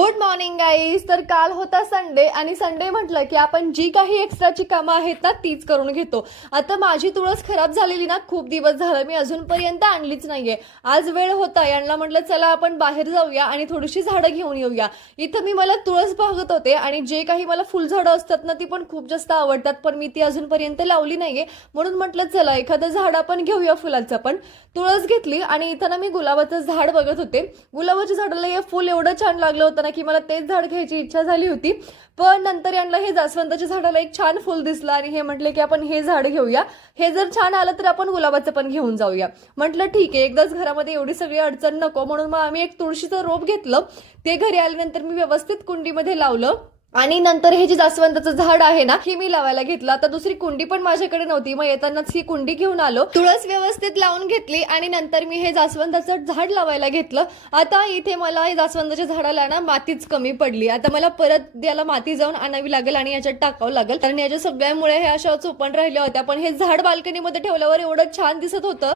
Good morning guys. तर काल होता संडे आणि संडे म्हटलं की आपण जी काही एक्स्ट्राची कामं आहेत ना तीच करून घेतो. आता माझी तुळस खराब झालेली ना, खूप दिवस झालं मी अजूनपर्यंत आणलीच नाहीये. आज वेळ होता, यांना म्हटलं चला आपण बाहेर जाऊया आणि थोडीशी झाडं घेऊन येऊया. इथं मी मला तुळस बघत होते आणि जे काही मला फुलझाडं असतात ना ती पण खूप जास्त आवडतात, पण मी ती अजूनपर्यंत लावली नाहीये. म्हणून म्हटलं चला एखादं झाड आपण घेऊया फुलाचं. पण तुळस घेतली आणि इथं ना मी गुलाबाचं झाड बघत होते. गुलाबाच्या झाडाला हे फुल एवढं छान लागलं होतं ना की मला तेच झाड घ्यायची इच्छा झाली होती. पण नंतर यांना हे जास्वंदाच्या झाडाला एक छान फुल दिसलं आणि हे म्हटले की आपण हे झाड घेऊया. हे जर छान आलं तर आपण गुलाबाचं पण घेऊन जाऊया. म्हटलं ठीक आहे, एकदाच घरामध्ये एवढी सगळी अडचण नको, म्हणून मग आम्ही एक तुळशीचं रोप घेतलं. ते घरी आल्यानंतर मी व्यवस्थित कुंडीमध्ये लावलं आणि नंतर हे जे जास्वंदाचं झाड आहे ना हे मी लावायला घेतलं. आता दुसरी कुंडी पण माझ्याकडे नव्हती, मग येतानाच ही कुंडी घेऊन आलो. तुळस व्यवस्थित लावून घेतली आणि नंतर मी हे जास्वंदाचं झाड लावायला घेतलं. आता इथे मला हे जास्वंदाच्या झाडाला ना मातीच कमी पडली. आता मला परत याला माती जाऊन आणावी लागेल आणि याच्यात टाकावं लागेल, कारण याच्या सगळ्यामुळे हे अशा चोपण राहिल्या होत्या. पण हे झाड बाल्कनीमध्ये ठेवल्यावर एवढं छान दिसत होतं.